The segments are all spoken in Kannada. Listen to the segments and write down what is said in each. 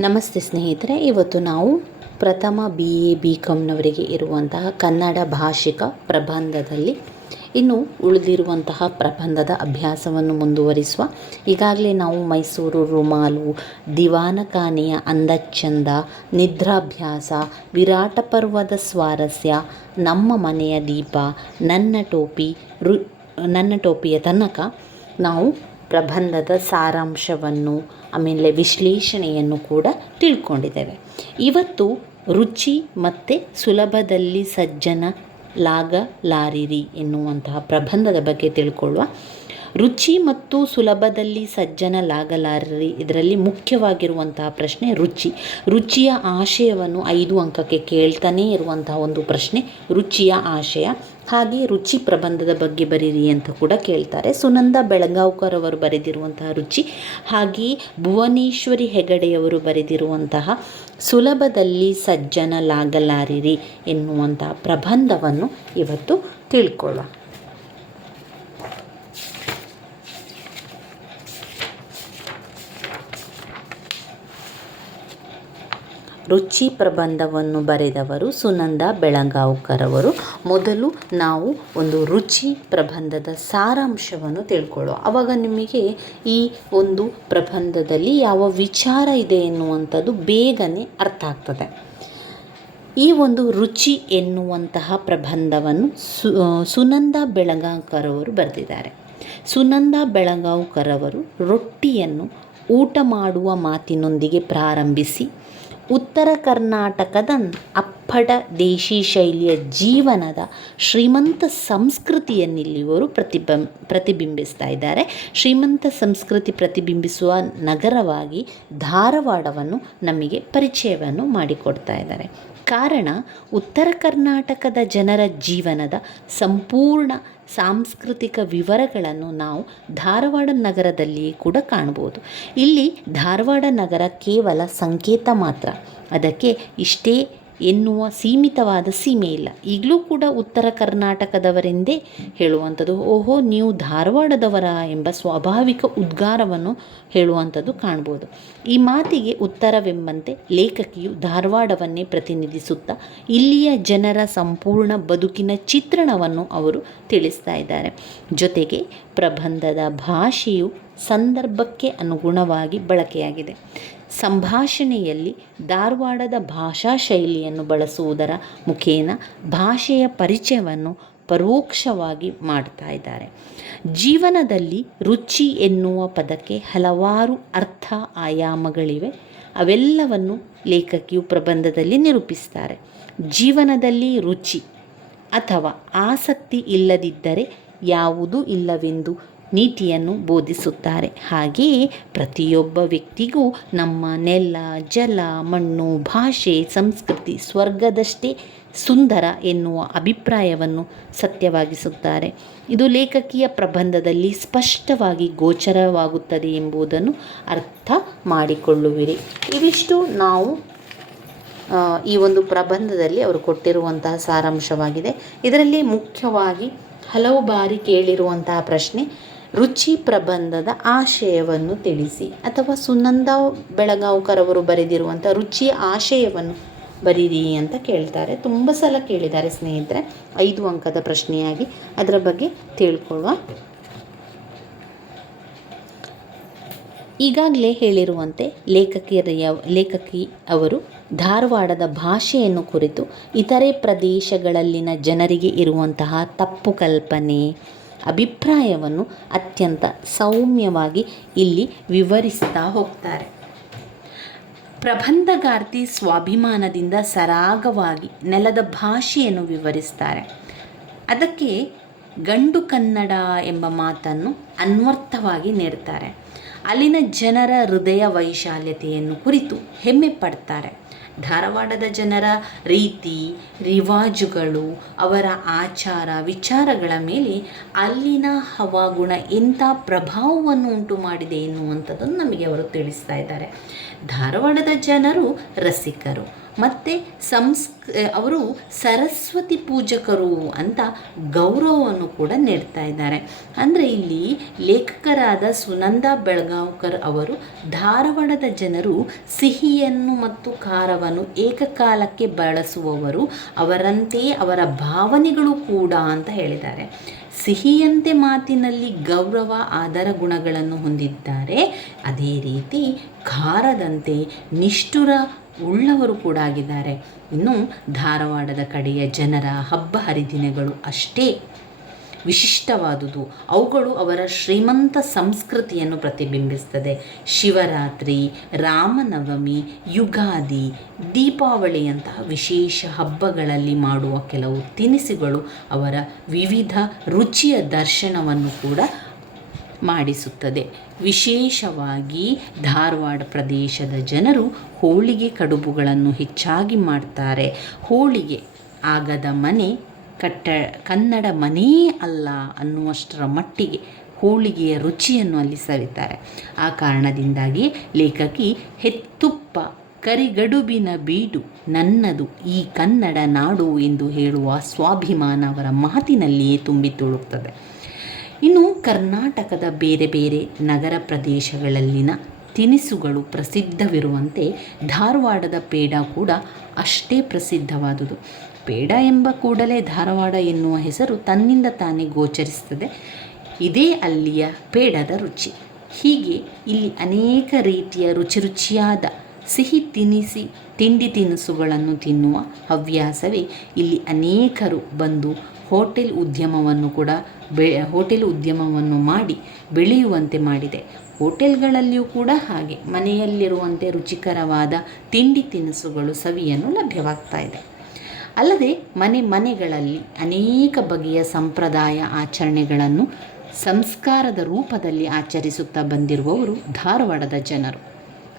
ನಮಸ್ತೆ ಸ್ನೇಹಿತರೆ, ಇವತ್ತು ನಾವು ಪ್ರಥಮ ಬಿ ಎ ಬಿ ಕಾಮ್ನವರಿಗೆ ಇರುವಂತಹ ಕನ್ನಡ ಭಾಷಿಕ ಪ್ರಬಂಧದಲ್ಲಿ ಇನ್ನು ಉಳಿದಿರುವಂತಹ ಪ್ರಬಂಧದ ಅಭ್ಯಾಸವನ್ನು ಮುಂದುವರಿಸುವ. ಈಗಾಗಲೇ ನಾವು ಮೈಸೂರು, ರುಮಾಲು ದಿವಾನಕಾನೆಯ ಅಂದಚಂದ ನಿದ್ರಾಭ್ಯಾಸ, ವಿರಾಟ ಪರ್ವದ ಸ್ವಾರಸ್ಯ, ನಮ್ಮ ಮನೆಯ ದೀಪ, ನನ್ನ ಟೋಪಿ, ರು, ನನ್ನ ಟೋಪಿಯ ತನಕ ನಾವು ಪ್ರಬಂಧದ ಸಾರಾಂಶವನ್ನು, ಆಮೇಲೆ ವಿಶ್ಲೇಷಣೆಯನ್ನು ಕೂಡ ತಿಳ್ಕೊಂಡಿದ್ದೇವೆ. ಇವತ್ತು ರುಚಿ ಮತ್ತು ಸುಲಭದಲ್ಲಿ ಸಜ್ಜನ ಲಾಗಲಾರಿರಿ ಎನ್ನುವಂತಹ ಪ್ರಬಂಧದ ಬಗ್ಗೆ ತಿಳ್ಕೊಳ್ಳುವ. ರುಚಿ ಮತ್ತು ಸುಲಭದಲ್ಲಿ ಸಜ್ಜನ ಲಾಗಲಾರರಿ ಇದರಲ್ಲಿ ಮುಖ್ಯವಾಗಿರುವಂತಹ ಪ್ರಶ್ನೆ ರುಚಿ. ರುಚಿಯ ಆಶಯವನ್ನು ಐದು ಅಂಕಕ್ಕೆ ಕೇಳ್ತಾನೇ ಇರುವಂತಹ ಒಂದು ಪ್ರಶ್ನೆ ರುಚಿಯ ಆಶಯ. ಹಾಗೆ ರುಚಿ ಪ್ರಬಂಧದ ಬಗ್ಗೆ ಬರೀರಿ ಅಂತ ಕೂಡ ಕೇಳ್ತಾರೆ. ಸುನಂದ ಬೆಳಗಾವ್ಕರ್ ಅವರು ಬರೆದಿರುವಂತಹ ರುಚಿ ಹಾಗೆಯೇ ಭುವನೇಶ್ವರಿ ಹೆಗಡೆಯವರು ಬರೆದಿರುವಂತಹ ಸುಲಭದಲ್ಲಿ ಸಜ್ಜನಲಾಗಲಾರಿರಿ ಎನ್ನುವಂತಹ ಪ್ರಬಂಧವನ್ನು ಇವತ್ತು ತಿಳ್ಕೊಳ್ಳೋಣ. ರುಚಿ ಪ್ರಬಂಧವನ್ನು ಬರೆದವರು ಸುನಂದ ಬೆಳಗಾವ್ಕರವರು. ಮೊದಲು ನಾವು ಒಂದು ರುಚಿ ಪ್ರಬಂಧದ ಸಾರಾಂಶವನ್ನು ತಿಳ್ಕೊಳ್ಳುವ ಆವಾಗ ನಿಮಗೆ ಈ ಒಂದು ಪ್ರಬಂಧದಲ್ಲಿ ಯಾವ ವಿಚಾರ ಇದೆ ಎನ್ನುವಂಥದ್ದು ಬೇಗನೆ ಅರ್ಥ ಆಗ್ತದೆ. ಈ ಒಂದು ರುಚಿ ಎನ್ನುವಂತಹ ಪ್ರಬಂಧವನ್ನು ಸು ಸುನಂದ ಬೆಳಗಾವ್ಕರವರು ಬರೆದಿದ್ದಾರೆ. ಸುನಂದ ಬೆಳಗಾವ್ಕರವರು ರೊಟ್ಟಿಯನ್ನು ಊಟ ಮಾಡುವ ಮಾತಿನೊಂದಿಗೆ ಪ್ರಾರಂಭಿಸಿ ಉತ್ತರ ಕರ್ನಾಟಕದ ಅಪ್ಪಟ ದೇಶಿ ಶೈಲಿಯ ಜೀವನದ ಶ್ರೀಮಂತ ಸಂಸ್ಕೃತಿಯನ್ನಿಲ್ಲಿ ಇವರು ಪ್ರತಿಬಂ, ಪ್ರತಿಬಿಂಬಿಸ್ತಾ ಇದ್ದಾರೆ. ಶ್ರೀಮಂತ ಸಂಸ್ಕೃತಿ ಪ್ರತಿಬಿಂಬಿಸುವ ನಗರವಾಗಿ ಧಾರವಾಡವನ್ನು ನಮಗೆ ಪರಿಚಯವನ್ನು ಮಾಡಿಕೊಡ್ತಾ ಇದ್ದಾರೆ. ಕಾರಣ, ಉತ್ತರ ಕರ್ನಾಟಕದ ಜನರ ಜೀವನದ ಸಂಪೂರ್ಣ ಸಾಂಸ್ಕೃತಿಕ ವಿವರಗಳನ್ನು ನಾವು ಧಾರವಾಡ ನಗರದಲ್ಲಿ ಕೂಡ ಕಾಣ್ಬೋದು ಇಲ್ಲಿ ಧಾರವಾಡ ನಗರ ಕೇವಲ ಸಂಕೇತ ಮಾತ್ರ. ಅದಕ್ಕೆ ಇಷ್ಟೇ ಎನ್ನುವ ಸೀಮಿತವಾದ ಸೀಮೆ ಇಲ್ಲ. ಈಗಲೂ ಕೂಡ ಉತ್ತರ ಕರ್ನಾಟಕದವರೆಂದೇ ಹೇಳುವಂಥದ್ದು. ಓಹೋ, ನೀವು ಧಾರವಾಡದವರ ಎಂಬ ಸ್ವಾಭಾವಿಕ ಉದ್ಗಾರವನ್ನು ಹೇಳುವಂಥದ್ದು ಕಾಣ್ಬೋದು. ಈ ಮಾತಿಗೆ ಉತ್ತರವೆಂಬಂತೆ ಲೇಖಕಿಯು ಧಾರವಾಡವನ್ನೇ ಪ್ರತಿನಿಧಿಸುತ್ತಾ ಇಲ್ಲಿಯ ಜನರ ಸಂಪೂರ್ಣ ಬದುಕಿನ ಚಿತ್ರಣವನ್ನು ಅವರು ತಿಳಿಸ್ತಾ ಇದ್ದಾರೆ. ಜೊತೆಗೆ ಪ್ರಬಂಧದ ಭಾಷೆಯು ಸಂದರ್ಭಕ್ಕೆ ಅನುಗುಣವಾಗಿ ಬಳಕೆಯಾಗಿದೆ. ಸಂಭಾಷಣೆಯಲ್ಲಿ ಧಾರವಾಡದ ಭಾಷಾ ಶೈಲಿಯನ್ನು ಬಳಸುವುದರ ಮುಖೇನ ಭಾಷೆಯ ಪರಿಚಯವನ್ನು ಪರೋಕ್ಷವಾಗಿ ಮಾಡ್ತಾ ಇದ್ದಾರೆ. ಜೀವನದಲ್ಲಿ ರುಚಿ ಎನ್ನುವ ಪದಕ್ಕೆ ಹಲವಾರು ಅರ್ಥ ಆಯಾಮಗಳಿವೆ. ಅವೆಲ್ಲವನ್ನು ಲೇಖಕಿಯು ಪ್ರಬಂಧದಲ್ಲಿ ನಿರೂಪಿಸ್ತಾರೆ. ಜೀವನದಲ್ಲಿ ರುಚಿ ಅಥವಾ ಆಸಕ್ತಿ ಇಲ್ಲದಿದ್ದರೆ ಯಾವುದೂ ಇಲ್ಲವೆಂದು ನೀತಿಯನ್ನು ಬೋಧಿಸುತ್ತಾರೆ. ಹಾಗೆಯೇ ಪ್ರತಿಯೊಬ್ಬ ವ್ಯಕ್ತಿಗೂ ನಮ್ಮ ನೆಲ, ಜಲ, ಮಣ್ಣು, ಭಾಷೆ, ಸಂಸ್ಕೃತಿ, ಸ್ವರ್ಗದಷ್ಟೇ ಸುಂದರ ಎನ್ನುವ ಅಭಿಪ್ರಾಯವನ್ನು ಸತ್ಯವಾಗಿಸುತ್ತಾರೆ. ಇದು ಲೇಖಕಿಯ ಪ್ರಬಂಧದಲ್ಲಿ ಸ್ಪಷ್ಟವಾಗಿ ಗೋಚರವಾಗುತ್ತದೆ ಎಂಬುದನ್ನು ಅರ್ಥ ಮಾಡಿಕೊಳ್ಳುವಿರಿ. ಇವಿಷ್ಟು ನಾವು ಈ ಒಂದು ಪ್ರಬಂಧದಲ್ಲಿ ಅವರು ಕೊಟ್ಟಿರುವಂತಹ ಸಾರಾಂಶವಾಗಿದೆ. ಇದರಲ್ಲಿ ಮುಖ್ಯವಾಗಿ ಹಲವು ಬಾರಿ ಕೇಳಿರುವಂತಹ ಪ್ರಶ್ನೆ ರುಚಿ ಪ್ರಬಂಧದ ಆಶಯವನ್ನು ತಿಳಿಸಿ ಅಥವಾ ಸುನಂದ ಬೆಳಗಾವ್ಕರ್ ಅವರು ಬರೆದಿರುವಂಥ ರುಚಿಯ ಆಶಯವನ್ನು ಬರೀರಿ ಅಂತ ಕೇಳ್ತಾರೆ. ತುಂಬ ಸಲ ಕೇಳಿದ್ದಾರೆ ಸ್ನೇಹಿತರೆ. ಐದು ಅಂಕದ ಪ್ರಶ್ನೆಯಾಗಿ ಅದರ ಬಗ್ಗೆ ತಿಳ್ಕೊಳ್ಳುವ. ಈಗಾಗಲೇ ಹೇಳಿರುವಂತೆ ಲೇಖಕಿಯ ಲೇಖಕಿ ಅವರು ಧಾರವಾಡದ ಭಾಷೆಯನ್ನು ಕುರಿತು ಇತರೆ ಪ್ರದೇಶಗಳಲ್ಲಿನ ಜನರಿಗೆ ಇರುವಂತಹ ತಪ್ಪು ಕಲ್ಪನೆ ಅಭಿಪ್ರಾಯವನ್ನು ಅತ್ಯಂತ ಸೌಮ್ಯವಾಗಿ ಇಲ್ಲಿ ವಿವರಿಸ್ತಾ ಹೋಗ್ತಾರೆ. ಪ್ರಬಂಧಗಾರ್ತಿ ಸ್ವಾಭಿಮಾನದಿಂದ ಸರಾಗವಾಗಿ ನೆಲದ ಭಾಷೆಯನ್ನು ವಿವರಿಸ್ತಾರೆ. ಅದಕ್ಕೆ ಗಂಡು ಕನ್ನಡ ಎಂಬ ಮಾತನ್ನು ಅನ್ವರ್ಥವಾಗಿ ನೀಡ್ತಾರೆ. ಅಲ್ಲಿನ ಜನರ ಹೃದಯ ವೈಶಾಲ್ಯತೆಯನ್ನು ಕುರಿತು ಹೆಮ್ಮೆ ಪಡ್ತಾರೆ. ಧಾರವಾಡದ ಜನರ ರೀತಿ, ರಿವಾಜುಗಳು, ಅವರ ಆಚಾರ, ವಿಚಾರಗಳ ಮೇಲೆ ಅಲ್ಲಿನ ಹವಾಗುಣ ಎಂಥ ಪ್ರಭಾವವನ್ನು ಉಂಟು ಮಾಡಿದೆ ಎನ್ನುವಂಥದ್ದನ್ನು ನಮಗೆ ಅವರು ತಿಳಿಸ್ತಾ ಇದ್ದಾರೆ. ಧಾರವಾಡದ ಜನರು ರಸಿಕರು. ಮತ್ತು ಸಂಸ್ ಅವರು ಸರಸ್ವತಿ ಪೂಜಕರು ಅಂತ ಗೌರವವನ್ನು ಕೂಡ ನೀಡ್ತಾ ಇದ್ದಾರೆ. ಅಂದರೆ ಇಲ್ಲಿ ಲೇಖಕರಾದ ಸುನಂದ ಬೆಳಗಾವ್ಕರ್ ಅವರು ಧಾರವಾಡದ ಜನರು ಸಿಹಿಯನ್ನು ಮತ್ತು ಖಾರವನ್ನು ಏಕಕಾಲಕ್ಕೆ ಬಳಸುವವರು ಅವರಂತೆಯೇ ಅವರ ಭಾವನೆಗಳು ಕೂಡ ಅಂತ ಹೇಳಿದ್ದಾರೆ. ಸಿಹಿಯಂತೆ ಮಾತಿನಲ್ಲಿ ಗೌರವ, ಆದರ ಗುಣಗಳನ್ನು ಹೊಂದಿದ್ದಾರೆ. ಅದೇ ರೀತಿ ಖಾರದಂತೆ ನಿಷ್ಠುರ ಉಳ್ಳವರು ಕೂಡ ಆಗಿದ್ದಾರೆ. ಇನ್ನು ಧಾರವಾಡದ ಕಡೆಯ ಜನರ ಹಬ್ಬ ಹರಿದಿನಗಳು ಅಷ್ಟೇ. ವಿಶಿಷ್ಟವಾದುದು. ಅವುಗಳು ಅವರ ಶ್ರೀಮಂತ ಸಂಸ್ಕೃತಿಯನ್ನು ಪ್ರತಿಬಿಂಬಿಸ್ತದೆ. ಶಿವರಾತ್ರಿ, ರಾಮನವಮಿ, ಯುಗಾದಿ, ದೀಪಾವಳಿಯಂತಹ ವಿಶೇಷ ಹಬ್ಬಗಳಲ್ಲಿ ಮಾಡುವ ಕೆಲವು ತಿನಿಸುಗಳು ಅವರ ವಿವಿಧ ರುಚಿಯ ದರ್ಶನವನ್ನು ಕೂಡ ಮಾಡಿಸುತ್ತದೆ. ವಿಶೇಷವಾಗಿ ಧಾರವಾಡ ಪ್ರದೇಶದ ಜನರು ಹೋಳಿಗೆ ಕಡುಬುಗಳನ್ನು ಹೆಚ್ಚಾಗಿ ಮಾಡ್ತಾರೆ. ಹೋಳಿಗೆ ಆಗದ ಮನೆ ಕಟ್ಟ, ಕನ್ನಡ ಮನೆಯೇ ಅಲ್ಲ ಅನ್ನುವಷ್ಟರ ಮಟ್ಟಿಗೆ ಹೋಳಿಗೆಯ ರುಚಿಯನ್ನು ಅಲ್ಲಿ ಸವಿತಾರೆ. ಆ ಕಾರಣದಿಂದಾಗಿ ಲೇಖಕಿ, ಹೆತ್ತುಪ್ಪ, ಕರಿಗಡುಬಿನ ಬೀಡು, ನನ್ನದು ಈ ಕನ್ನಡ ನಾಡು ಎಂದು ಹೇಳುವ ಸ್ವಾಭಿಮಾನ ಅವರ ಮಾತಿನಲ್ಲಿಯೇ ತುಂಬಿ ತುಳುಕ್ತದೆ. ಇನ್ನು ಕರ್ನಾಟಕದ ಬೇರೆ ಬೇರೆ ನಗರ ಪ್ರದೇಶಗಳಲ್ಲಿನ ತಿನಿಸುಗಳು ಪ್ರಸಿದ್ಧವಿರುವಂತೆ ಧಾರವಾಡದ ಪೇಡ ಕೂಡ ಅಷ್ಟೇ ಪ್ರಸಿದ್ಧವಾದುದು. ಪೇಡ ಎಂಬ ಕೂಡಲೇ ಧಾರವಾಡ ಎನ್ನುವ ಹೆಸರು ತನ್ನಿಂದ ತಾನೇ ಗೋಚರಿಸ್ತದೆ ಇದೇ ಅಲ್ಲಿಯ ಪೇಡದ ರುಚಿ. ಹೀಗೆ ಇಲ್ಲಿ ಅನೇಕ ರೀತಿಯ ರುಚಿ ರುಚಿಯಾದ ಸಿಹಿ ತಿನಿಸಿ ತಿಂಡಿ ತಿನಿಸುಗಳನ್ನು ತಿನ್ನುವ ಹವ್ಯಾಸವೇ ಇಲ್ಲಿ ಅನೇಕರು ಬಂದು ಹೋಟೆಲ್ ಉದ್ಯಮವನ್ನು ಕೂಡ ಬೆ, ಹೋಟೆಲ್ ಉದ್ಯಮವನ್ನು ಮಾಡಿ ಬೆಳೆಯುವಂತೆ ಮಾಡಿದೆ. ಹೋಟೆಲ್ಗಳಲ್ಲಿಯೂ ಕೂಡ ಹಾಗೆ. ಮನೆಯಲ್ಲಿರುವಂತೆ ರುಚಿಕರವಾದ ತಿಂಡಿ ತಿನಿಸುಗಳು ಸವಿಯನ್ನು ಲಭ್ಯವಾಗ್ತಾ ಇದೆ. ಅಲ್ಲದೆ ಮನೆ ಮನೆಗಳಲ್ಲಿ ಅನೇಕ ಬಗೆಯ ಸಂಪ್ರದಾಯ ಆಚರಣೆಗಳನ್ನು ಸಂಸ್ಕಾರದ ರೂಪದಲ್ಲಿ ಆಚರಿಸುತ್ತಾ ಬಂದಿರುವವರು ಧಾರವಾಡದ ಜನರು.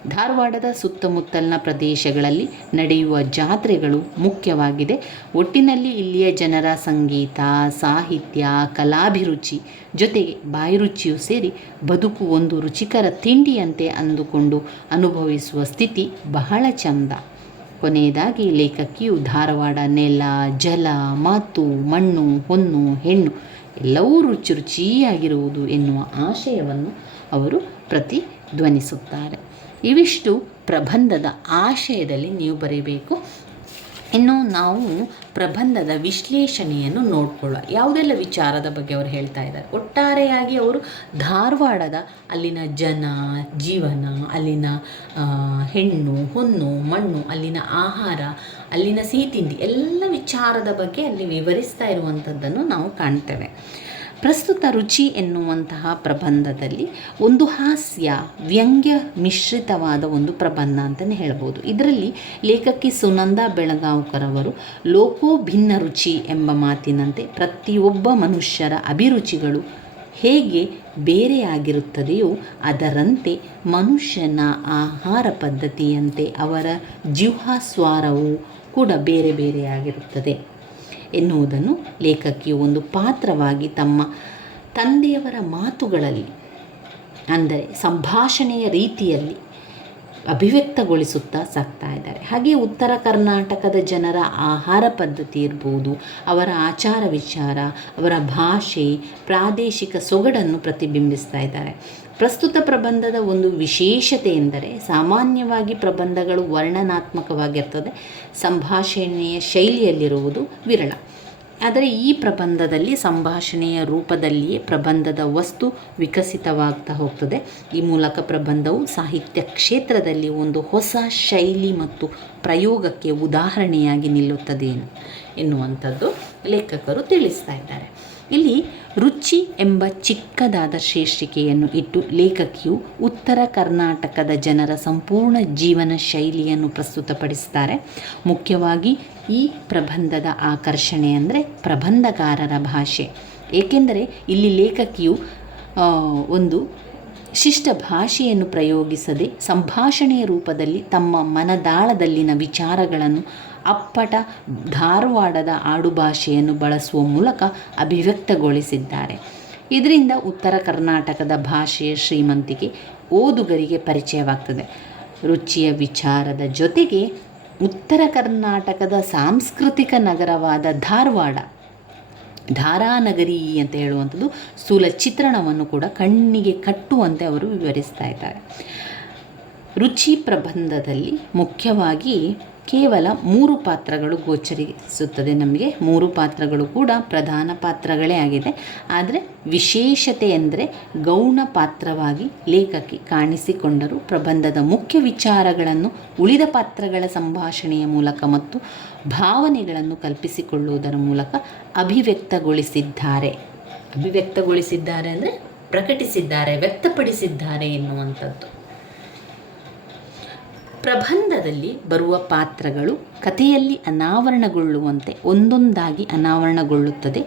ಧಾರವಾಡದ ಸುತ್ತಮುತ್ತಲಿನ ಪ್ರದೇಶಗಳಲ್ಲಿ ನಡೆಯುವ ಜಾತ್ರೆಗಳು ಮುಖ್ಯವಾಗಿದೆ. ಒಟ್ಟಿನಲ್ಲಿ ಇಲ್ಲಿಯ ಜನರ ಸಂಗೀತ, ಸಾಹಿತ್ಯ, ಕಲಾಭಿರುಚಿ ಜೊತೆಗೆ ಬಾಯಿರುಚಿಯೂ ಸೇರಿ ಬದುಕು ಒಂದು ರುಚಿಕರ ತಿಂಡಿಯಂತೆ ಅಂದುಕೊಂಡು ಅನುಭವಿಸುವ ಸ್ಥಿತಿ ಬಹಳ ಚಂದ. ಕೊನೆಯದಾಗಿ ಲೇಖಕಿಯು ಧಾರವಾಡ ನೆಲ, ಜಲ, ಮಾತು, ಮಣ್ಣು, ಹೊನ್ನು, ಹೆಣ್ಣು ಎಲ್ಲವೂ ರುಚಿ ರುಚಿಯಾಗಿರುವುದು ಎನ್ನುವ ಆಶಯವನ್ನು ಅವರು ಪ್ರತಿಧ್ವನಿಸುತ್ತಾರೆ. ಇವಿಷ್ಟು ಪ್ರಬಂಧದ ಆಶಯದಲ್ಲಿ ನೀವು ಬರೀಬೇಕು. ಇನ್ನು ನಾವು ಪ್ರಬಂಧದ ವಿಶ್ಲೇಷಣೆಯನ್ನು ನೋಡ್ಕೊಳ್ಳುವ ಯಾವುದೆಲ್ಲ ವಿಚಾರದ ಬಗ್ಗೆ ಅವರು ಹೇಳ್ತಾ ಇದ್ದಾರೆ? ಒಟ್ಟಾರೆಯಾಗಿ ಅವರು ಧಾರವಾಡದ ಅಲ್ಲಿನ ಜನ, ಜೀವನ, ಅಲ್ಲಿನ ಹೆಣ್ಣು ಹೊನ್ನು ಮಣ್ಣು, ಅಲ್ಲಿನ ಆಹಾರ, ಅಲ್ಲಿನ ಸಿಹಿ ತಿಂಡಿ, ಎಲ್ಲ ವಿಚಾರದ ಬಗ್ಗೆ ಅಲ್ಲಿ ವಿವರಿಸ್ತಾ ಇರುವಂಥದ್ದನ್ನು ನಾವು ಕಾಣ್ತೇವೆ. ಪ್ರಸ್ತುತ ರುಚಿ ಎನ್ನುವಂತಹ ಪ್ರಬಂಧದಲ್ಲಿ ಒಂದು ಹಾಸ್ಯ, ವ್ಯಂಗ್ಯ ಮಿಶ್ರಿತವಾದ ಒಂದು ಪ್ರಬಂಧ ಅಂತಲೇ ಹೇಳ್ಬೋದು. ಇದರಲ್ಲಿ ಲೇಖಕಿ ಸುನಂದ ಬೆಳಗಾವ್ಕರ್ ಅವರು ಲೋಕೋ ಭಿನ್ನ ರುಚಿ ಎಂಬ ಮಾತಿನಂತೆ ಪ್ರತಿಯೊಬ್ಬ ಮನುಷ್ಯರ ಅಭಿರುಚಿಗಳು ಹೇಗೆ ಬೇರೆಯಾಗಿರುತ್ತದೆಯೋ ಅದರಂತೆ ಮನುಷ್ಯನ ಆಹಾರ ಪದ್ಧತಿಯಂತೆ ಅವರ ಜಿಹ್ವಾಸ್ವಾರವು ಕೂಡ ಬೇರೆ ಬೇರೆಯಾಗಿರುತ್ತದೆ. ಎನ್ನುವುದನ್ನು ಲೇಖಕಿಯು ಒಂದು ಪಾತ್ರವಾಗಿ ತಮ್ಮ ತಂದೆಯವರ ಮಾತುಗಳಲ್ಲಿ, ಅಂದರೆ ಸಂಭಾಷಣೆಯ ರೀತಿಯಲ್ಲಿ ಅಭಿವ್ಯಕ್ತಗೊಳಿಸುತ್ತಾ ಸಾಕ್ತಾ ಇದ್ದಾರೆ. ಹಾಗೆ ಉತ್ತರ ಕರ್ನಾಟಕದ ಜನರ ಆಹಾರ ಪದ್ಧತಿ ಇರ್ಬೋದು, ಅವರ ಆಚಾರ ವಿಚಾರ, ಅವರ ಭಾಷೆ, ಪ್ರಾದೇಶಿಕ ಸೊಗಡನ್ನು ಪ್ರತಿಬಿಂಬಿಸ್ತಾ ಇದ್ದಾರೆ. ಪ್ರಸ್ತುತ ಪ್ರಬಂಧದ ಒಂದು ವಿಶೇಷತೆ ಎಂದರೆ ಸಾಮಾನ್ಯವಾಗಿ ಪ್ರಬಂಧಗಳು ವರ್ಣನಾತ್ಮಕವಾಗಿರ್ತದೆ. ಸಂಭಾಷಣೆಯ ಶೈಲಿಯಲ್ಲಿರುವುದು ವಿರಳ. ಆದರೆ ಈ ಪ್ರಬಂಧದಲ್ಲಿ ಸಂಭಾಷಣೆಯ ರೂಪದಲ್ಲಿಯೇ ಪ್ರಬಂಧದ ವಸ್ತು ವಿಕಸಿತವಾಗ್ತಾ ಹೋಗ್ತದೆ. ಈ ಮೂಲಕ ಪ್ರಬಂಧವು ಸಾಹಿತ್ಯ ಕ್ಷೇತ್ರದಲ್ಲಿ ಒಂದು ಹೊಸ ಶೈಲಿ ಮತ್ತು ಪ್ರಯೋಗಕ್ಕೆ ಉದಾಹರಣೆಯಾಗಿ ನಿಲ್ಲುತ್ತದೆ ಎನ್- ಎನ್ನುವಂಥದ್ದು ಲೇಖಕರು ತಿಳಿಸ್ತಾ ಇದ್ದಾರೆ. ಇಲ್ಲಿ ರುಚಿ ಎಂಬ ಚಿಕ್ಕದಾದ ಶೀರ್ಷಿಕೆಯನ್ನು ಇಟ್ಟು ಲೇಖಕಿಯು ಉತ್ತರ ಕರ್ನಾಟಕದ ಜನರ ಸಂಪೂರ್ಣ ಜೀವನ ಶೈಲಿಯನ್ನು ಪ್ರಸ್ತುತಪಡಿಸ್ತಾರೆ ಮುಖ್ಯವಾಗಿ ಈ ಪ್ರಬಂಧದ ಆಕರ್ಷಣೆ ಅಂದರೆ ಪ್ರಬಂಧಕಾರರ ಭಾಷೆ. ಏಕೆಂದರೆ ಇಲ್ಲಿ ಲೇಖಕಿಯು ಒಂದು ಶಿಷ್ಟ ಭಾಷೆಯನ್ನು ಪ್ರಯೋಗಿಸದೆ ಸಂಭಾಷಣೆಯ ರೂಪದಲ್ಲಿ ತಮ್ಮ ಮನದಾಳದಲ್ಲಿನ ವಿಚಾರಗಳನ್ನು ಅಪ್ಪಟ ಧಾರವಾಡದ ಆಡುಭಾಷೆಯನ್ನು ಬಳಸುವ ಮೂಲಕ ಅಭಿವ್ಯಕ್ತಗೊಳಿಸಿದ್ದಾರೆ. ಇದರಿಂದ ಉತ್ತರ ಕರ್ನಾಟಕದ ಭಾಷೆಯ ಶ್ರೀಮಂತಿಕೆ ಓದುಗರಿಗೆ ಪರಿಚಯವಾಗ್ತದೆ. ರುಚಿಯ ವಿಚಾರದ ಜೊತೆಗೆ ಉತ್ತರ ಕರ್ನಾಟಕದ ಸಾಂಸ್ಕೃತಿಕ ನಗರವಾದ ಧಾರವಾಡ, ಧಾರಾನಗರಿ ಅಂತ ಹೇಳುವಂಥದ್ದು ಸ್ಥೂಲ ಚಿತ್ರಣವನ್ನು ಕೂಡ ಕಣ್ಣಿಗೆ ಕಟ್ಟುವಂತೆ ಅವರು ವಿವರಿಸ್ತಾ ಇದ್ದಾರೆ. ರುಚಿ ಪ್ರಬಂಧದಲ್ಲಿ ಮುಖ್ಯವಾಗಿ ಕೇವಲ ಮೂರು ಪಾತ್ರಗಳು ಗೋಚರಿಸುತ್ತದೆ ನಮಗೆ. ಮೂರು ಪಾತ್ರಗಳು ಕೂಡ ಪ್ರಧಾನ ಪಾತ್ರಗಳೇ ಆಗಿದೆ. ಆದರೆ ವಿಶೇಷತೆ ಎಂದರೆ ಗೌಣ ಪಾತ್ರವಾಗಿ ಲೇಖಕಿ ಕಾಣಿಸಿಕೊಂಡರು. ಪ್ರಬಂಧದ ಮುಖ್ಯ ವಿಚಾರಗಳನ್ನು, ಉಳಿದ ಪಾತ್ರಗಳ ಸಂಭಾಷಣೆಯ ಮೂಲಕ ಮತ್ತು ಭಾವನೆಗಳನ್ನು ಕಲ್ಪಿಸಿಕೊಳ್ಳುವುದರ ಮೂಲಕ ಅಭಿವ್ಯಕ್ತಗೊಳಿಸಿದ್ದಾರೆ. ಅಭಿವ್ಯಕ್ತಗೊಳಿಸಿದ್ದಾರೆ ಅಂದರೆ ಪ್ರಕಟಿಸಿದ್ದಾರೆ, ವ್ಯಕ್ತಪಡಿಸಿದ್ದಾರೆ ಎನ್ನುವಂಥದ್ದು. ಪ್ರಬಂಧದಲ್ಲಿ ಬರುವ ಪಾತ್ರಗಳು ಕಥೆಯಲ್ಲಿ ಅನಾವರಣಗೊಳ್ಳುವಂತೆ ಒಂದೊಂದಾಗಿ ಅನಾವರಣಗೊಳ್ಳುತ್ತದೆ.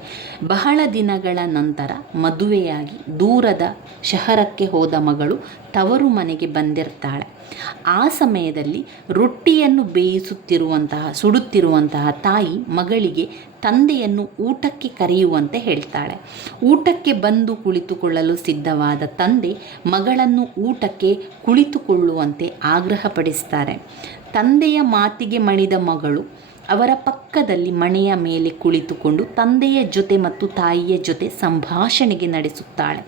ಬಹಳ ದಿನಗಳ ನಂತರ ಮದುವೆಯಾಗಿ ದೂರದ ಶಹರಕ್ಕೆ ಹೋದ ಮಗಳು ತವರು ಮನೆಗೆ ಬಂದಿರ್ತಾಳೆ. ಆ ಸಮಯದಲ್ಲಿ ರೊಟ್ಟಿಯನ್ನು ಬೇಯಿಸುತ್ತಿರುವಂತಹ, ಸುಡುತ್ತಿರುವಂತಹ ತಾಯಿ ಮಗಳಿಗೆ ತಂದೆಯನ್ನು ಊಟಕ್ಕೆ ಕರೆಯುವಂತೆ ಹೇಳ್ತಾಳೆ. ಊಟಕ್ಕೆ ಬಂದು ಕುಳಿತುಕೊಳ್ಳಲು ಸಿದ್ಧವಾದ ತಂದೆ ಮಗಳನ್ನು ಊಟಕ್ಕೆ ಕುಳಿತುಕೊಳ್ಳುವಂತೆ ಆಗ್ರಹಪಡಿಸ್ತಾರೆ. ತಂದೆಯ ಮಾತಿಗೆ ಮಣಿದ ಮಗಳು ಅವರ ಪಕ್ಕದಲ್ಲಿ ಮಣೆಯ ಮೇಲೆ ಕುಳಿತುಕೊಂಡು ತಂದೆಯ ಜೊತೆ ಮತ್ತು ತಾಯಿಯ ಜೊತೆ ಸಂಭಾಷಣೆಗೆ ನಡೆಸುತ್ತಾಳೆ.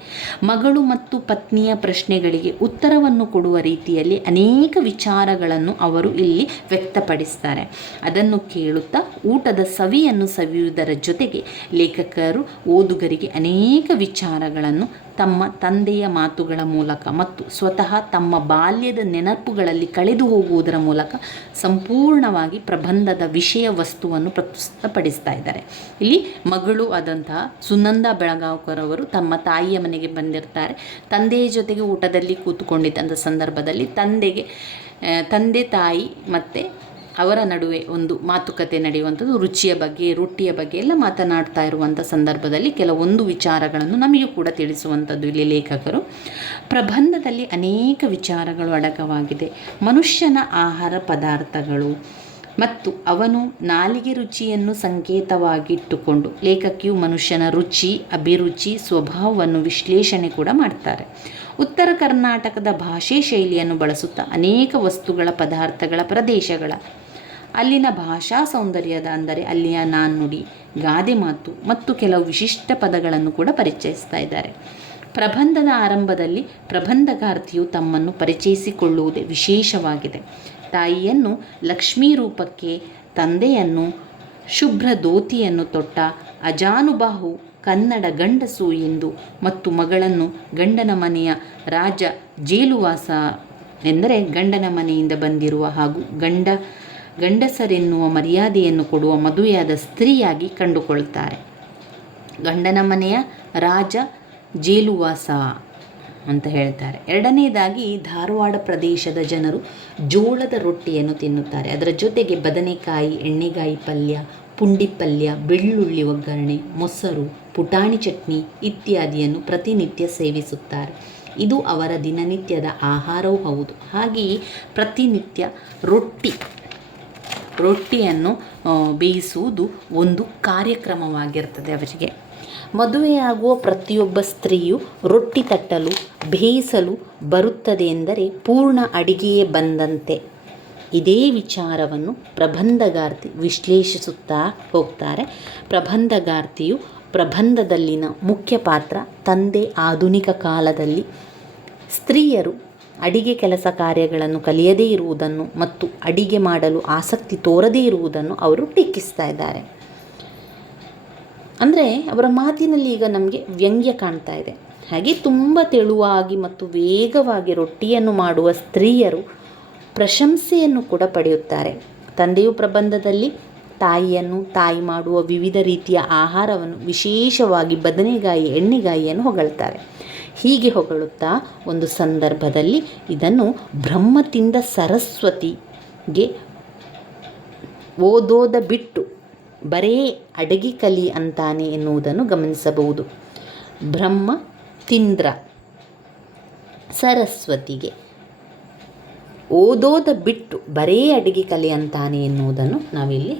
ಮಗಳು ಮತ್ತು ಪತ್ನಿಯ ಪ್ರಶ್ನೆಗಳಿಗೆ ಉತ್ತರವನ್ನು ಕೊಡುವ ರೀತಿಯಲ್ಲಿ ಅನೇಕ ವಿಚಾರಗಳನ್ನು ಅವರು ಇಲ್ಲಿ ವ್ಯಕ್ತಪಡಿಸ್ತಾರೆ ಅದನ್ನು ಕೇಳುತ್ತಾ ಊಟದ ಸವಿಯನ್ನು ಸವಿಯುವುದರ ಜೊತೆಗೆ ಲೇಖಕರು, ಓದುಗರಿಗೆ ಅನೇಕ ವಿಚಾರಗಳನ್ನು ತಮ್ಮ ತಂದೆಯ ಮಾತುಗಳ ಮೂಲಕ ಮತ್ತು ಸ್ವತಃ ತಮ್ಮ ಬಾಲ್ಯದ ನೆನಪುಗಳಲ್ಲಿ ಕಳೆದು ಹೋಗುವುದರ ಮೂಲಕ ಸಂಪೂರ್ಣವಾಗಿ ಪ್ರಬಂಧದ ವಿಷಯ ವಸ್ತುವನ್ನು ಪ್ರಸ್ತುತಪಡಿಸ್ತಾ ಇದ್ದಾರೆ. ಇಲ್ಲಿ ಮಗಳು ಆದಂತಹ ಸುನಂದ ಬೆಳಗಾವ್ಕರ್ ಅವರು ತಮ್ಮ ತಾಯಿಯ ಮನೆಗೆ ಬಂದಿರ್ತಾರೆ. ತಂದೆಯ ಜೊತೆಗೆ ಊಟದಲ್ಲಿ ಕೂತುಕೊಂಡಿದ್ದಂಥ ಸಂದರ್ಭದಲ್ಲಿ ತಂದೆಗೆ ತಂದೆ ತಾಯಿ ಮತ್ತು ಅವರ ನಡುವೆ ಒಂದು ಮಾತುಕತೆ ನಡೆಯುವಂಥದ್ದು, ರುಚಿಯ ಬಗ್ಗೆ, ರೊಟ್ಟಿಯ ಬಗ್ಗೆ ಎಲ್ಲ ಮಾತನಾಡ್ತಾ ಇರುವಂಥ ಸಂದರ್ಭದಲ್ಲಿ ಕೆಲವೊಂದು ವಿಚಾರಗಳನ್ನು ನಮಗೂ ಕೂಡ ತಿಳಿಸುವಂಥದ್ದು ಇಲ್ಲಿ ಲೇಖಕರು. ಪ್ರಬಂಧದಲ್ಲಿ ಅನೇಕ ವಿಚಾರಗಳು ಅಡಕವಾಗಿದೆ. ಮನುಷ್ಯನ ಆಹಾರ ಪದಾರ್ಥಗಳು ಮತ್ತು ಅವನು ನಾಲಿಗೆ ರುಚಿಯನ್ನು ಸಂಕೇತವಾಗಿಟ್ಟುಕೊಂಡು ಲೇಖಕಿಯು ಮನುಷ್ಯನ ರುಚಿ, ಅಭಿರುಚಿ, ಸ್ವಭಾವವನ್ನು ವಿಶ್ಲೇಷಣೆ ಕೂಡ ಮಾಡ್ತಾರೆ. ಉತ್ತರ ಕರ್ನಾಟಕದ ಭಾಷೆ ಶೈಲಿಯನ್ನು ಬಳಸುತ್ತಾ ಅನೇಕ ವಸ್ತುಗಳ, ಪದಾರ್ಥಗಳ ಪ್ರದೇಶಗಳ ಅಲ್ಲಿನ ಭಾಷಾ ಸೌಂದರ್ಯದ ಅಂದರೆ ಅಲ್ಲಿಯ ನಾಣ್ಣುಡಿ ಗಾದೆ ಮಾತು ಮತ್ತು ಕೆಲವು ವಿಶಿಷ್ಟ ಪದಗಳನ್ನು ಕೂಡ ಪರಿಚಯಿಸ್ತಾ ಇದ್ದಾರೆ. ಪ್ರಬಂಧದ ಆರಂಭದಲ್ಲಿ ಪ್ರಬಂಧಗಾರ್ತಿಯು ತಮ್ಮನ್ನು ಪರಿಚಯಿಸಿಕೊಳ್ಳುವುದೇ ವಿಶೇಷವಾಗಿದೆ. ತಾಯಿಯನ್ನು ಲಕ್ಷ್ಮೀ ರೂಪಕ್ಕೆ, ತಂದೆಯನ್ನು ಶುಭ್ರ ಧೋತಿಯನ್ನು ತೊಟ್ಟ, ಅಜಾನುಬಾಹು ಕನ್ನಡ ಗಂಡಸು ಎಂದು ಮತ್ತು ಮಗಳನ್ನು ಗಂಡನ ಮನೆಯ ರಾಜ ಜೇಲುವಾಸ ಎಂದರೆ ಗಂಡನ ಮನೆಯಿಂದ ಬಂದಿರುವ ಹಾಗೂ ಗಂಡ ಗಂಡಸರೆನ್ನುವ ಮರ್ಯಾದೆಯನ್ನು ಕೊಡುವ ಮದುವೆಯಾದ ಸ್ತ್ರೀಯಾಗಿ ಕಂಡುಕೊಳ್ತಾರೆ. ಗಂಡನ ಮನೆಯ ರಾಜ ಜೇಲುವಾಸ ಅಂತ ಹೇಳ್ತಾರೆ. ಎರಡನೇದಾಗಿ ಧಾರವಾಡ ಪ್ರದೇಶದ ಜನರು ಜೋಳದ ರೊಟ್ಟಿಯನ್ನು ತಿನ್ನುತ್ತಾರೆ. ಅದರ ಜೊತೆಗೆ ಬದನೆಕಾಯಿ, ಎಣ್ಣೆಗಾಯಿ ಪಲ್ಯ, ಪುಂಡಿ ಪಲ್ಯ, ಬೆಳ್ಳುಳ್ಳಿ ಒಗ್ಗರಣೆ, ಮೊಸರು, ಪುಟಾಣಿ ಚಟ್ನಿ ಇತ್ಯಾದಿಯನ್ನು ಪ್ರತಿನಿತ್ಯ ಸೇವಿಸುತ್ತಾರೆ. ಇದು ಅವರ ದಿನನಿತ್ಯದ ಆಹಾರವೂ ಹೌದು. ಹಾಗೆಯೇ ಪ್ರತಿನಿತ್ಯ ರೊಟ್ಟಿ ರೊಟ್ಟಿಯನ್ನು ಬೇಯಿಸುವುದು ಒಂದು ಕಾರ್ಯಕ್ರಮವಾಗಿರ್ತದೆ ಅವರಿಗೆ. ಮದುವೆಯಾಗುವ ಪ್ರತಿಯೊಬ್ಬ ಸ್ತ್ರೀಯು ರೊಟ್ಟಿ ತಟ್ಟಲು, ಬೇಯಿಸಲು ಬರುತ್ತದೆ ಎಂದರೆ ಪೂರ್ಣ ಅಡಿಗೆಯೇ ಬಂದಂತೆ. ಇದೇ ವಿಚಾರವನ್ನು ಪ್ರಬಂಧಗಾರ್ತಿ ವಿಶ್ಲೇಷಿಸುತ್ತಾ ಹೋಗ್ತಾರೆ. ಪ್ರಬಂಧಗಾರ್ತಿಯು ಪ್ರಬಂಧದಲ್ಲಿನ ಮುಖ್ಯ ಪಾತ್ರ ತಂದೆ ಆಧುನಿಕ ಕಾಲದಲ್ಲಿ ಸ್ತ್ರೀಯರು ಅಡಿಗೆ ಕೆಲಸ ಕಾರ್ಯಗಳನ್ನು ಕಲಿಯದೇ ಇರುವುದನ್ನು ಮತ್ತು ಅಡಿಗೆ ಮಾಡಲು ಆಸಕ್ತಿ ತೋರದೇ ಇರುವುದನ್ನು ಅವರು ಟೀಕಿಸ್ತಾ ಇದ್ದಾರೆ. ಅಂದರೆ ಅವರ ಮಾತಿನಲ್ಲಿ ಈಗ ನಮಗೆ ವ್ಯಂಗ್ಯ ಕಾಣ್ತಾ ಇದೆ. ಹಾಗೆ ತುಂಬ ತೆಳುವಾಗಿ ಮತ್ತು ವೇಗವಾಗಿ ರೊಟ್ಟಿಯನ್ನು ಮಾಡುವ ಸ್ತ್ರೀಯರು ಪ್ರಶಂಸೆಯನ್ನು ಕೂಡ ಪಡೆಯುತ್ತಾರೆ. ತಂದೆಯು ಪ್ರಬಂಧದಲ್ಲಿ ತಾಯಿಯನ್ನು ತಾಯಿ ಮಾಡುವ ವಿವಿಧ ರೀತಿಯ ಆಹಾರವನ್ನು ವಿಶೇಷವಾಗಿ ಬದನೆಗಾಯಿ, ಎಣ್ಣೆಗಾಯಿಯನ್ನು ಹೊಗಳ್ತಾರೆ. ಹೀಗೆ ಹೊಗಳುತ್ತಾ ಒಂದು ಸಂದರ್ಭದಲ್ಲಿ ಇದನ್ನು ಬ್ರಹ್ಮ ತಿಂದ ಸರಸ್ವತಿಗೆ ಓದೋದ ಬಿಟ್ಟು ಬರೇ ಅಡಗಿ ಕಲಿ ಅಂತಾನೆ ಎನ್ನುವುದನ್ನು ಗಮನಿಸಬಹುದು. ಬ್ರಹ್ಮ ತಿಂದ್ರ ಸರಸ್ವತಿಗೆ ಓದೋದ ಬಿಟ್ಟು ಬರೇ ಅಡುಗೆ ಕಲೆ ಅಂತಾನೆ ಎನ್ನುವುದನ್ನು ನಾವಿಲ್ಲಿ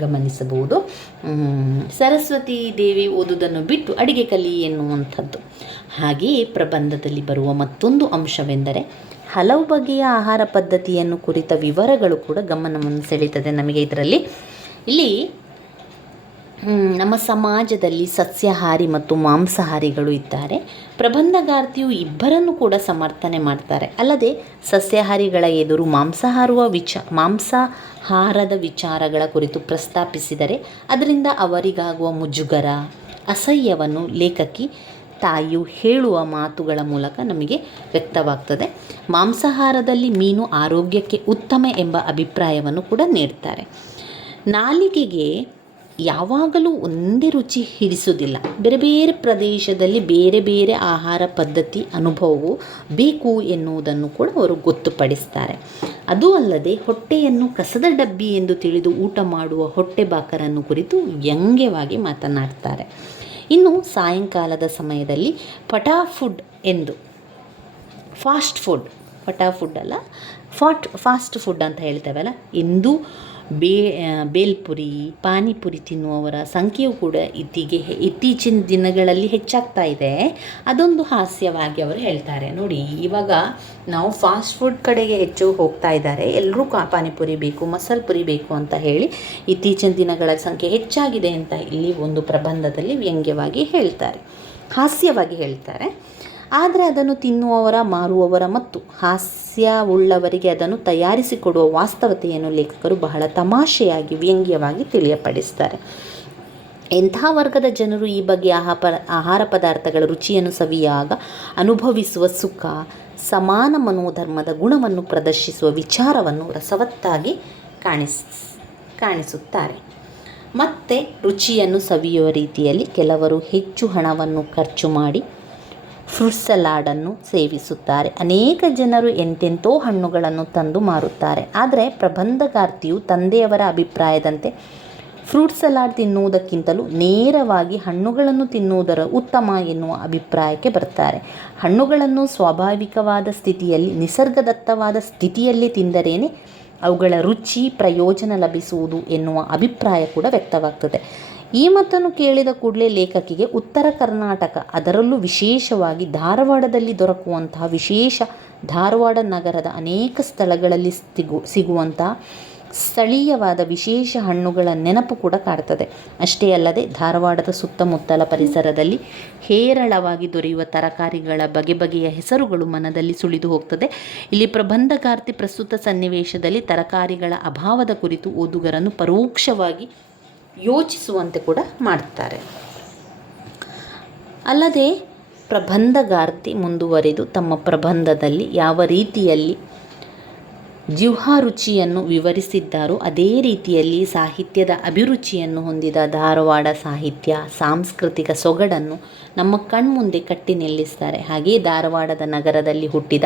ಗಮನಿಸಬಹುದು. ಸರಸ್ವತಿ ದೇವಿ ಓದುವುದನ್ನು ಬಿಟ್ಟು ಅಡುಗೆ ಕಲಿ ಎನ್ನುವಂಥದ್ದು. ಹಾಗೆಯೇ ಪ್ರಬಂಧದಲ್ಲಿ ಬರುವ ಮತ್ತೊಂದು ಅಂಶವೆಂದರೆ, ಹಲವು ಬಗೆಯ ಆಹಾರ ಪದ್ಧತಿಯನ್ನು ಕುರಿತ ವಿವರಗಳು ಕೂಡ ಗಮನವನ್ನು ಸೆಳೀತದೆ ನಮಗೆ ಇದರಲ್ಲಿ. ಇಲ್ಲಿ ನಮ್ಮ ಸಮಾಜದಲ್ಲಿ ಸಸ್ಯಾಹಾರಿ ಮತ್ತು ಮಾಂಸಾಹಾರಿಗಳು ಇದ್ದಾರೆ. ಪ್ರಬಂಧಗಾರ್ತಿಯು ಇಬ್ಬರನ್ನು ಕೂಡ ಸಮರ್ಥನೆ ಮಾಡ್ತಾರೆ. ಅಲ್ಲದೆ ಸಸ್ಯಾಹಾರಿಗಳ ಎದುರು ಮಾಂಸಾಹಾರುವ ವಿಚ, ಮಾಂಸಾಹಾರದ ವಿಚಾರಗಳ ಕುರಿತು ಪ್ರಸ್ತಾಪಿಸಿದರೆ ಅದರಿಂದ ಅವರಿಗಾಗುವ ಮುಜುಗರ, ಅಸಹ್ಯವನ್ನು ಲೇಖಕಿ, ತಾಯಿಯು ಹೇಳುವ ಮಾತುಗಳ ಮೂಲಕ ನಮಗೆ ವ್ಯಕ್ತವಾಗ್ತದೆ. ಮಾಂಸಾಹಾರದಲ್ಲಿ ಮೀನು ಆರೋಗ್ಯಕ್ಕೆ ಉತ್ತಮ ಎಂಬ ಅಭಿಪ್ರಾಯವನ್ನು ಕೂಡ ನೀಡ್ತಾರೆ. ನಾಲಿಗೆಗೆ ಯಾವಾಗಲೂ ಒಂದೇ ರುಚಿ ಹಿಡಿಸೋದಿಲ್ಲ ಬೇರೆ ಬೇರೆ ಪ್ರದೇಶದಲ್ಲಿ ಬೇರೆ ಬೇರೆ ಆಹಾರ ಪದ್ಧತಿ, ಅನುಭವವು ಬೇಕು ಎನ್ನುವುದನ್ನು ಕೂಡ ಅವರು ಗೊತ್ತುಪಡಿಸ್ತಾರೆ. ಅದು ಅಲ್ಲದೆ ಹೊಟ್ಟೆಯನ್ನು ಕಸದ ಡಬ್ಬಿ ಎಂದು ತಿಳಿದು ಊಟ ಮಾಡುವ ಹೊಟ್ಟೆ ಬಾಕರನ್ನು ಕುರಿತು ವ್ಯಂಗ್ಯವಾಗಿ ಮಾತನಾಡ್ತಾರೆ. ಇನ್ನು ಸಾಯಂಕಾಲದ ಸಮಯದಲ್ಲಿ ಫುಡ್ ಎಂದು, ಫಾಸ್ಟ್ ಫುಡ್ ಫುಡ್ ಅಲ್ಲ, ಫಾಟ್, ಫಾಸ್ಟ್ ಫುಡ್ ಅಂತ ಹೇಳ್ತೇವಲ್ಲ, ಇಂದು ಬೇ ಬೇಲ್ಪುರಿ, ಪಾನಿಪುರಿ ತಿನ್ನುವವರ ಸಂಖ್ಯೆಯು ಕೂಡ ಇತ್ತೀಗೆ ಇತ್ತೀಚಿನ ದಿನಗಳಲ್ಲಿ ಹೆಚ್ಚಾಗ್ತಾ ಇದೆ. ಅದೊಂದು ಹಾಸ್ಯವಾಗಿ ಅವರು ಹೇಳ್ತಾರೆ. ನೋಡಿ, ಇವಾಗ ನಾವು ಫಾಸ್ಟ್ ಫುಡ್ ಕಡೆಗೆ ಹೆಚ್ಚು ಹೋಗ್ತಾ ಇದ್ದಾರೆ. ಎಲ್ಲರೂ ಕಾ, ಪಾನಿಪುರಿ ಬೇಕು ಮಸಾಲೆ ಪುರಿ ಬೇಕು ಅಂತ ಹೇಳಿ ಇತ್ತೀಚಿನ ದಿನಗಳ ಸಂಖ್ಯೆ ಹೆಚ್ಚಾಗಿದೆ ಅಂತ ಇಲ್ಲಿ ಒಂದು ಪ್ರಬಂಧದಲ್ಲಿ ವ್ಯಂಗ್ಯವಾಗಿ ಹೇಳ್ತಾರೆ. ಹಾಸ್ಯವಾಗಿ ಹೇಳ್ತಾರೆ. ಆದರೆ ಅದನ್ನು ತಿನ್ನುವವರ, ಮಾರುವವರ ಮತ್ತು ಹಾಸ್ಯವುಳ್ಳವರಿಗೆ ಅದನ್ನು ತಯಾರಿಸಿಕೊಡುವ ವಾಸ್ತವತೆಯನ್ನು ಲೇಖಕರು ಬಹಳ ತಮಾಷೆಯಾಗಿ, ವ್ಯಂಗ್ಯವಾಗಿ ತಿಳಿಯಪಡಿಸ್ತಾರೆ. ಎಂಥ ವರ್ಗದ ಜನರು ಈ ಬಗ್ಗೆ ಆಹಾರ ಆಹಾರ ಪದಾರ್ಥಗಳ ರುಚಿಯನ್ನು ಸವಿಯಾಗ ಅನುಭವಿಸುವ ಸುಖ, ಸಮಾನ ಮನೋಧರ್ಮದ ಗುಣವನ್ನು ಪ್ರದರ್ಶಿಸುವ ವಿಚಾರವನ್ನು ರಸವತ್ತಾಗಿ ಕಾಣಿಸ್, ಕಾಣಿಸುತ್ತಾರೆ. ಮತ್ತು ರುಚಿಯನ್ನು ಸವಿಯುವ ರೀತಿಯಲ್ಲಿ ಕೆಲವರು ಹೆಚ್ಚು ಹಣವನ್ನು ಖರ್ಚು ಮಾಡಿ ಫ್ರೂಟ್ ಸಲಾಡನ್ನು ಸೇವಿಸುತ್ತಾರೆ. ಅನೇಕ ಜನರು ಎಂತೆಂತೋ ಹಣ್ಣುಗಳನ್ನು ತಂದು ಮಾರುತ್ತಾರೆ. ಆದರೆ ಪ್ರಬಂಧಕಾರ್ತಿಯು ತಂದೆಯವರ ಅಭಿಪ್ರಾಯದಂತೆ ಫ್ರೂಟ್ ಸಲಾಡ್ ತಿನ್ನುವುದಕ್ಕಿಂತಲೂ ನೇರವಾಗಿ ಹಣ್ಣುಗಳನ್ನು ತಿನ್ನುವುದರ ಉತ್ತಮ ಎನ್ನುವ ಅಭಿಪ್ರಾಯಕ್ಕೆ ಬರ್ತಾರೆ. ಹಣ್ಣುಗಳನ್ನು ಸ್ವಾಭಾವಿಕವಾದ ಸ್ಥಿತಿಯಲ್ಲಿ, ನಿಸರ್ಗದತ್ತವಾದ ಸ್ಥಿತಿಯಲ್ಲಿ ತಿಂದರೇನೆ ಅವುಗಳ ರುಚಿ, ಪ್ರಯೋಜನ ಲಭಿಸುವುದು ಎನ್ನುವ ಅಭಿಪ್ರಾಯ ಕೂಡ ವ್ಯಕ್ತವಾಗ್ತದೆ. ಈ ಮಾತನ್ನು ಕೇಳಿದ ಕೂಡಲೇ ಲೇಖಕಿಗೆ ಉತ್ತರ ಕರ್ನಾಟಕ, ಅದರಲ್ಲೂ ವಿಶೇಷವಾಗಿ ಧಾರವಾಡದಲ್ಲಿ ದೊರಕುವಂತಹ ವಿಶೇಷ ಧಾರವಾಡ ನಗರದ ಅನೇಕ ಸ್ಥಳಗಳಲ್ಲಿ ಸಿಗು, ಸಿಗುವಂತಹ ಸ್ಥಳೀಯವಾದ ವಿಶೇಷ ಹಣ್ಣುಗಳ ನೆನಪು ಕೂಡ ಕಾಡ್ತದೆ. ಅಷ್ಟೇ ಅಲ್ಲದೆ ಧಾರವಾಡದ ಸುತ್ತಮುತ್ತಲ ಪರಿಸರದಲ್ಲಿ ಹೇರಳವಾಗಿ ದೊರೆಯುವ ತರಕಾರಿಗಳ ಬಗೆ ಬಗೆಯ ಹೆಸರುಗಳು ಮನದಲ್ಲಿ ಸುಳಿದು ಹೋಗ್ತದೆ. ಇಲ್ಲಿ ಪ್ರಬಂಧಕಾರ್ತಿ ಪ್ರಸ್ತುತ ಸನ್ನಿವೇಶದಲ್ಲಿ ತರಕಾರಿಗಳ ಅಭಾವದ ಕುರಿತು ಓದುಗರನ್ನು ಪರೋಕ್ಷವಾಗಿ ಯೋಚಿಸುವಂತೆ ಕೂಡ ಮಾಡ್ತಾರೆ. ಅಲ್ಲದೆ ಪ್ರಬಂಧಗಾರ್ತಿ ಮುಂದುವರೆದು ತಮ್ಮ ಪ್ರಬಂಧದಲ್ಲಿ ಯಾವ ರೀತಿಯಲ್ಲಿ ಜಿಹ್ವಾ ರುಚಿಯನ್ನು ವಿವರಿಸಿದ್ದಾರೋ ಅದೇ ರೀತಿಯಲ್ಲಿ ಸಾಹಿತ್ಯದ ಅಭಿರುಚಿಯನ್ನು ಹೊಂದಿದ ಧಾರವಾಡ ಸಾಹಿತ್ಯ, ಸಾಂಸ್ಕೃತಿಕ ಸೊಗಡನ್ನು ನಮ್ಮ ಕಣ್ಮುಂದೆ ಕಟ್ಟಿ ನಿಲ್ಲಿಸ್ತಾರೆ. ಹಾಗೆಯೇ ಧಾರವಾಡದ ನಗರದಲ್ಲಿ ಹುಟ್ಟಿದ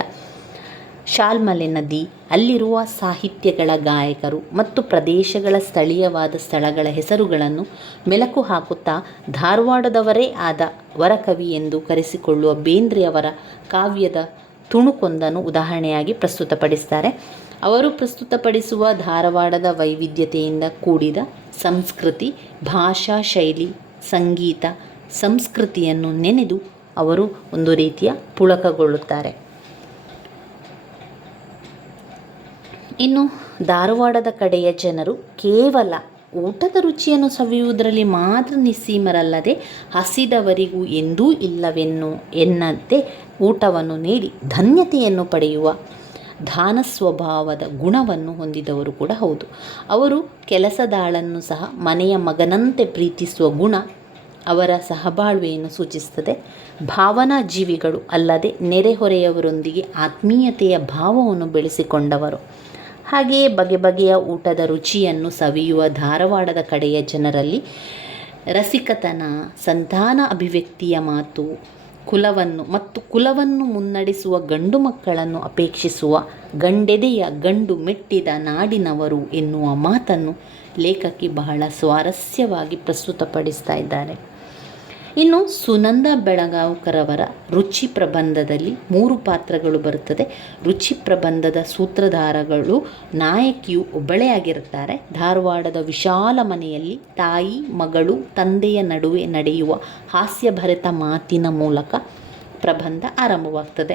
ಶಾಲ್ಮಲೆ ನದಿ ಅಲ್ಲಿರುವ ಸಾಹಿತ್ಯಗಳ ಗಾಯಕರು ಮತ್ತು ಪ್ರದೇಶಗಳ ಸ್ಥಳೀಯವಾದ ಸ್ಥಳಗಳ ಹೆಸರುಗಳನ್ನು ಮೆಲುಕು ಹಾಕುತ್ತಾ ಧಾರವಾಡದವರೇ ಆದ ವರಕವಿ ಎಂದು ಕರೆಸಿಕೊಳ್ಳುವ ಬೇಂದ್ರೆಯವರ ಕಾವ್ಯದ ತುಣುಕೊಂದನ್ನು ಉದಾಹರಣೆಯಾಗಿ ಪ್ರಸ್ತುತಪಡಿಸ್ತಾರೆ. ಅವರು ಪ್ರಸ್ತುತಪಡಿಸುವ ಧಾರವಾಡದ ವೈವಿಧ್ಯತೆಯಿಂದ ಕೂಡಿದ ಸಂಸ್ಕೃತಿ, ಭಾಷಾ ಶೈಲಿ, ಸಂಗೀತ, ಸಂಸ್ಕೃತಿಯನ್ನು ನೆನೆದು ಅವರು ಒಂದು ರೀತಿಯ ಪುಳಕಗೊಳ್ಳುತ್ತಾರೆ. ಇನ್ನು ಧಾರವಾಡದ ಕಡೆಯ ಜನರು ಕೇವಲ ಊಟದ ರುಚಿಯನ್ನು ಸವಿಯುವುದರಲ್ಲಿ ಮಾತ್ರ ನಿಸ್ಸೀಮರಲ್ಲದೆ ಹಸಿದವರಿಗೂ ಎಂದೂ ಇಲ್ಲವೆನ್ನು ಎನ್ನಂತೆ ಊಟವನ್ನು ನೀಡಿ ಧನ್ಯತೆಯನ್ನು ಪಡೆಯುವ ದಾನ ಸ್ವಭಾವದ ಗುಣವನ್ನು ಹೊಂದಿದವರು ಕೂಡ ಹೌದು. ಅವರು ಕೆಲಸದಾಳನ್ನು ಸಹ ಮನೆಯ ಮಗನಂತೆ ಪ್ರೀತಿಸುವ ಗುಣ ಅವರ ಸಹಬಾಳ್ವೆಯನ್ನು ಸೂಚಿಸುತ್ತದೆ. ಭಾವನಾ ಜೀವಿಗಳು ಅಲ್ಲದೆ ನೆರೆಹೊರೆಯವರೊಂದಿಗೆ ಆತ್ಮೀಯತೆಯ ಭಾವವನ್ನು ಬೆಳೆಸಿಕೊಂಡವರು. ಹಾಗೆಯೇ ಬಗೆ ಬಗೆಯ ಊಟದ ರುಚಿಯನ್ನು ಸವಿಯುವ ಧಾರವಾಡದ ಕಡೆಯ ಜನರಲ್ಲಿ ರಸಿಕತನ ಸಂತಾನ ಅಭಿವ್ಯಕ್ತಿಯ ಮಾತು, ಕುಲವನ್ನು ಮತ್ತು ಕುಲವನ್ನು ಮುನ್ನಡೆಸುವ ಗಂಡು ಮಕ್ಕಳನ್ನು ಅಪೇಕ್ಷಿಸುವ ಗಂಡೆದೆಯ, ಗಂಡು ಮೆಟ್ಟಿದ ನಾಡಿನವರು ಎನ್ನುವ ಮಾತನ್ನು ಲೇಖಕಿ ಬಹಳ ಸ್ವಾರಸ್ಯವಾಗಿ ಪ್ರಸ್ತುತಪಡಿಸ್ತಾ ಇದ್ದಾರೆ. ಇನ್ನು ಸುನಂದ ಬೆಳಗಾವ್ಕರವರ ರುಚಿ ಪ್ರಬಂಧದಲ್ಲಿ ಮೂರು ಪಾತ್ರಗಳು ಬರುತ್ತದೆ. ರುಚಿ ಪ್ರಬಂಧದ ಸೂತ್ರಧಾರಗಳು ನಾಯಕಿಯು ಒಬ್ಬಳೇ ಆಗಿರುತ್ತಾರೆ. ಧಾರವಾಡದ ವಿಶಾಲ ಮನೆಯಲ್ಲಿ ತಾಯಿ, ಮಗಳು, ತಂದೆಯ ನಡುವೆ ನಡೆಯುವ ಹಾಸ್ಯಭರಿತ ಮಾತಿನ ಮೂಲಕ ಪ್ರಬಂಧ ಆರಂಭವಾಗ್ತದೆ.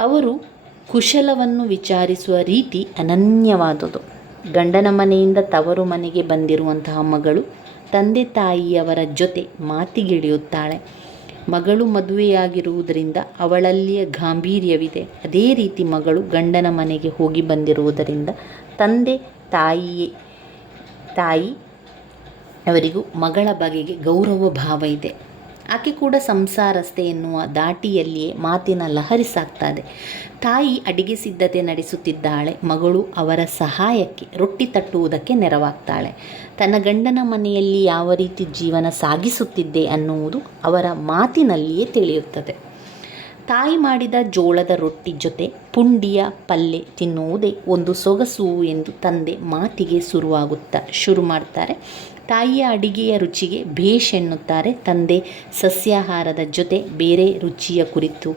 ಅವರು ಕುಶಲವನ್ನು ವಿಚಾರಿಸುವ ರೀತಿ ಅನನ್ಯವಾದುದು. ಗಂಡನ ಮನೆಯಿಂದ ತವರು ಮನೆಗೆ ಬಂದಿರುವಂತಹ ಮಗಳು ತಂದೆ ತಾಯಿಯವರ ಜೊತೆ ಮಾತಿಗಿಳಿಯುತ್ತಾಳೆ. ಮಗಳು ಮದುವೆಯಾಗಿರುವುದರಿಂದ ಅವಳಲ್ಲಿಯ ಗಾಂಭೀರ್ಯವಿದೆ. ಅದೇ ರೀತಿ ಮಗಳು ಗಂಡನ ಮನೆಗೆ ಹೋಗಿ ಬಂದಿರುವುದರಿಂದ ತಂದೆ ತಾಯಿಯೇ, ತಾಯಿ ಅವರಿಗೂ ಮಗಳ ಬಗೆಗೆ ಗೌರವ ಭಾವ ಇದೆ. ಆಕೆ ಕೂಡ ಸಂಸಾರಸ್ಥೆ ಎನ್ನುವ ದಾಟಿಯಲ್ಲಿಯೇ ಮಾತಿನ ಲಹರಿ ಸಾಕ್ತದೆ. ತಾಯಿ ಅಡಿಗೆ ಸಿದ್ಧತೆ ನಡೆಸುತ್ತಿದ್ದಾಳೆ, ಮಗಳು ಅವರ ಸಹಾಯಕ್ಕೆ ರೊಟ್ಟಿ ತಟ್ಟುವುದಕ್ಕೆ ನೆರವಾಗ್ತಾಳೆ. ತನ್ನ ಗಂಡನ ಮನೆಯಲ್ಲಿ ಯಾವ ರೀತಿ ಜೀವನ ಸಾಗಿಸುತ್ತಿದ್ದೆ ಅನ್ನುವುದು ಅವರ ಮಾತಿನಲ್ಲಿಯೇ ತಿಳಿಯುತ್ತದೆ. ತಾಯಿ ಮಾಡಿದ ಜೋಳದ ರೊಟ್ಟಿ ಜೊತೆ ಪುಂಡಿಯ ಪಲ್ಲೆ ತಿನ್ನುವುದೇ ಒಂದು ಸೊಗಸು ಎಂದು ತಂದೆ ಮಾತಿಗೆ ಶುರುವಾಗುತ್ತಾ ಶುರು ಮಾಡ್ತಾರೆ. ತಾಯಿಯ ಅಡಿಗೆಯ ರುಚಿಗೆ ಭೇಷ್ ಎನ್ನುತ್ತಾರೆ ತಂದೆ ಸಸ್ಯಾಹಾರದ ಜೊತೆ ಬೇರೆ ರುಚಿಯ ಕುರಿತು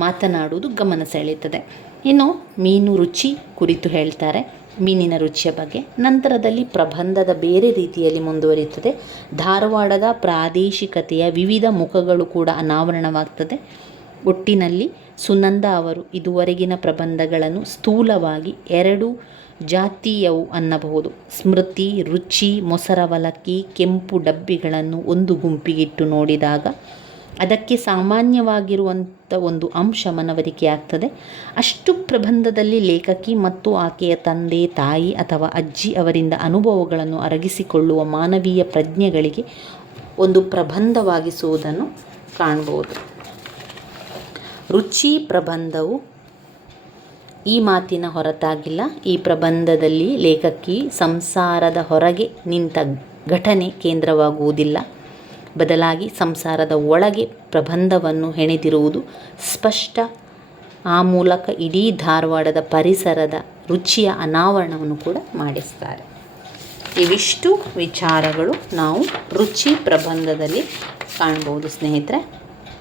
ಮಾತನಾಡುವುದು ಗಮನ ಸೆಳೆಯುತ್ತದೆ. ಇನ್ನು ಮೀನು ರುಚಿ ಕುರಿತು ಹೇಳ್ತಾರೆ. ಮೀನಿನ ರುಚಿಯ ಬಗ್ಗೆ ನಂತರದಲ್ಲಿ ಪ್ರಬಂಧದ ಬೇರೆ ರೀತಿಯಲ್ಲಿ ಮುಂದುವರಿಯುತ್ತದೆ. ಧಾರವಾಡದ ಪ್ರಾದೇಶಿಕತೆಯ ವಿವಿಧ ಮುಖಗಳು ಕೂಡ ಅನಾವರಣವಾಗ್ತದೆ. ಒಟ್ಟಿನಲ್ಲಿ ಸುನಂದ ಅವರು ಇದುವರೆಗಿನ ಪ್ರಬಂಧಗಳನ್ನು ಸ್ಥೂಲವಾಗಿ ಎರಡು ಜಾತೀಯವು ಅನ್ನಬಹುದು. ಸ್ಮೃತಿ, ರುಚಿ, ಮೊಸರವಲಕ್ಕಿ, ಕೆಂಪು ಡಬ್ಬಿಗಳನ್ನು ಒಂದು ಗುಂಪಿಗಿಟ್ಟು ನೋಡಿದಾಗ ಅದಕ್ಕೆ ಸಾಮಾನ್ಯವಾಗಿರುವಂಥ ಒಂದು ಅಂಶ ಮನವರಿಕೆಯಾಗ್ತದೆ ಅಷ್ಟು ಪ್ರಬಂಧದಲ್ಲಿ ಲೇಖಕಿ ಮತ್ತು ಆಕೆಯ ತಂದೆ, ತಾಯಿ ಅಥವಾ ಅಜ್ಜಿ ಅವರಿಂದ ಅನುಭವಗಳನ್ನು ಅರಗಿಸಿಕೊಳ್ಳುವ ಮಾನವೀಯ ಪ್ರಜ್ಞೆಗಳಿಗೆ ಒಂದು ಪ್ರಬಂಧವಾಗಿಸುವುದನ್ನು ಕಾಣ್ಬೋದು. ರುಚಿ ಪ್ರಬಂಧವು ಈ ಮಾತಿನ ಹೊರತಾಗಿಲ್ಲ. ಈ ಪ್ರಬಂಧದಲ್ಲಿ ಲೇಖಕಿ ಸಂಸಾರದ ಹೊರಗೆ ನಿಂತ ಘಟನೆ ಕೇಂದ್ರವಾಗುವುದಿಲ್ಲ. ಬದಲಾಗಿ ಸಂಸಾರದ ಒಳಗೆ ಪ್ರಬಂಧವನ್ನು ಹೆಣೆದಿರುವುದು ಸ್ಪಷ್ಟ. ಆ ಮೂಲಕ ಇಡೀ ಧಾರವಾಡದ ಪರಿಸರದ ರುಚಿಯ ಅನಾವರಣವನ್ನು ಕೂಡ ಮಾಡಿಸ್ತಾರೆ. ಇವಿಷ್ಟು ವಿಚಾರಗಳು ನಾವು ರುಚಿ ಪ್ರಬಂಧದಲ್ಲಿ ಕಾಣ್ಬೋದು ಸ್ನೇಹಿತರೆ.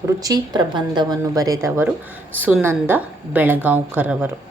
ರುಚಿ ಪ್ರಬಂಧವನ್ನು ಬರೆದವರು ಸುನಂದ ಬೆಳಗಾಂವ್ಕರ್ ಅವರು